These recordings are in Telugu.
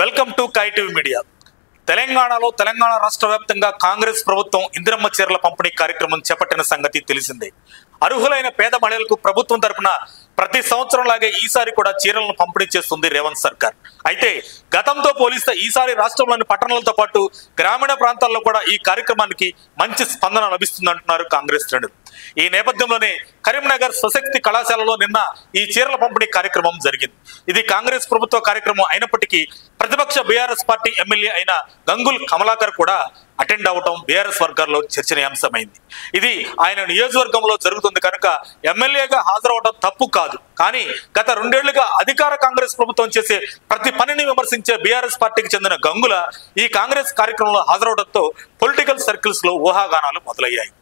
వెల్కమ్ టు కైటీవీ మీడియా. తెలంగాణ రాష్ట్ర వ్యాప్తంగా కాంగ్రెస్ ప్రభుత్వం ఇందిరమ్మ చీరల పంపిణీ కార్యక్రమం చేపట్టిన సంగతి తెలిసిందే. అర్హులైన పేద మహిళలకు ప్రభుత్వం తరపున ప్రతి సంవత్సరం లాగే ఈసారి కూడా చీరలను పంపిణీ చేస్తుంది రేవంత్ సర్కార్. అయితే గతంతో పోలిస్తే ఈసారి రాష్ట్రంలోని పట్టణాలతో పాటు గ్రామీణ ప్రాంతాల్లో కూడా ఈ కార్యక్రమానికి మంచి స్పందన లభిస్తుందంటున్నారు కాంగ్రెస్ శ్రేణులు. ఈ నేపథ్యంలోనే కరీంనగర్ స్వశక్తి కళాశాలలో నిన్న ఈ చీరల పంపిణీ కార్యక్రమం జరిగింది. ఇది కాంగ్రెస్ ప్రభుత్వ కార్యక్రమం అయినప్పటికీ ప్రతిపక్ష బీఆర్ఎస్ పార్టీ ఎమ్మెల్యే అయిన గంగుల్ కమలాకర్ కూడా అటెండ్ అవడం బీఆర్ఎస్ వర్గాల్లో చర్చనీయాంశమైంది. ఇది ఆయన నియోజకవర్గంలో జరుగుతుంది కనుక ఎమ్మెల్యేగా హాజరవడం తప్పు కాదు. కానీ గత 2 ఏళ్లుగా అధికార కాంగ్రెస్ ప్రభుత్వం చేసే ప్రతి పనిని విమర్శించే బీఆర్ఎస్ పార్టీకి చెందిన గంగుల ఈ కాంగ్రెస్ కార్యక్రమంలో హాజరవడంతో పొలిటికల్ సర్కిల్స్ లో ఊహాగానాలు మొదలయ్యాయి.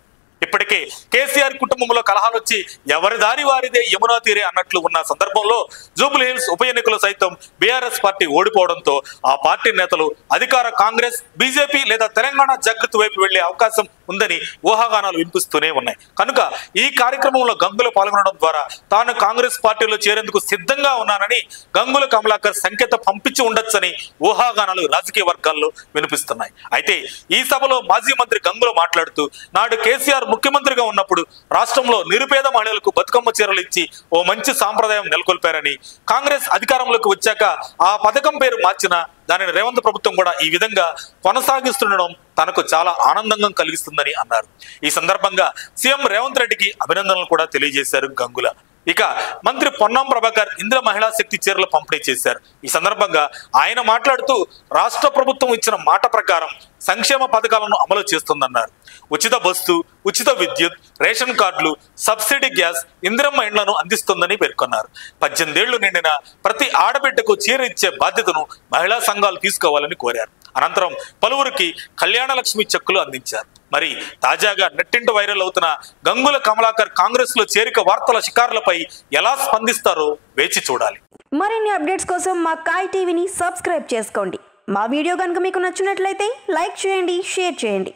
ఇప్పటికే కేసీఆర్ కుటుంబంలో కలహాలు వచ్చి ఎవరి దారి వారిదే యమునా తీరే అన్నట్లు ఉన్న సందర్భంలో జూబ్లీ హిల్స్ ఉప ఎన్నికలు సైతం బీఆర్ఎస్ పార్టీ ఓడిపోవడంతో ఆ పార్టీ నేతలు అధికార కాంగ్రెస్, బీజేపీ లేదా తెలంగాణ జాగృతి వైపు వెళ్లే అవకాశం ఉందని ఊహాగానాలు వినిపిస్తూనే ఉన్నాయి. కనుక ఈ కార్యక్రమంలో గంగుల పాల్గొనడం ద్వారా తాను కాంగ్రెస్ పార్టీలో చేరేందుకు సిద్ధంగా ఉన్నానని గంగుల కమలాకర్ సంకేతం పంపించి ఉండొచ్చని ఊహాగానాలు రాజకీయ వర్గాల్లో వినిపిస్తున్నాయి. అయితే ఈ సభలో మాజీ మంత్రి గంగుల మాట్లాడుతూ నాడు కేసీఆర్ ముఖ్యమంత్రిగా ఉన్నప్పుడు రాష్ట్రంలో నిరుపేద మహిళలకు బతుకమ్మ చీరలు ఇచ్చి ఓ మంచి సాంప్రదాయం నెలకొల్పారని, కాంగ్రెస్ అధికారంలోకి వచ్చాక ఆ పథకం పేరు మార్చిన దానిని రేవంత్ ప్రభుత్వం కూడా ఈ విధంగా కొనసాగిస్తుండడం తనకు చాలా ఆనందంగా కలిగిస్తుందని అన్నారు. ఈ సందర్భంగా సీఎం రేవంత్ రెడ్డికి అభినందనలు కూడా తెలియజేశారు గంగుల. ఇక మంత్రి పొన్నం ప్రభాకర్ ఇందిర మహిళా శక్తి చీరలు పంపిణీ చేశారు. ఈ సందర్భంగా ఆయన మాట్లాడుతూ రాష్ట్ర ప్రభుత్వం ఇచ్చిన మాట ప్రకారం సంక్షేమ పథకాలను అమలు చేస్తుందన్నారు. ఉచిత బస్సు, ఉచిత విద్యుత్, రేషన్ కార్డులు, సబ్సిడీ గ్యాస్, ఇందిరమ్మ ఇండ్లను అందిస్తుందని పేర్కొన్నారు. 18 ఏళ్లు నిండిన ప్రతి ఆడబిడ్డకు చీర ఇచ్చే బాధ్యతను మహిళా సంఘాలు తీసుకోవాలని కోరారు. అనంతరం పలువురికి కళ్యాణ లక్ష్మి చెక్కులు అందించారు. మరి తాజాగా నెట్టింట వైరల్ అవుతున్న గంగుల కమలాకర్ కాంగ్రెస్ లో చేరిక వార్తల షికారులపై ఎలా స్పందిస్తారో వేచి చూడాలి. మరిన్ని అప్డేట్స్ కోసం మా కాయ్ టీవీని సబ్స్క్రైబ్ చేసుకోండి. మా వీడియో కనుక మీకు నచ్చినట్లయితే లైక్ చేయండి, షేర్ చేయండి.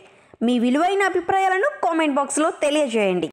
మీ విలువైన అభిప్రాయాలను కామెంట్ బాక్స్లో తెలియజేయండి.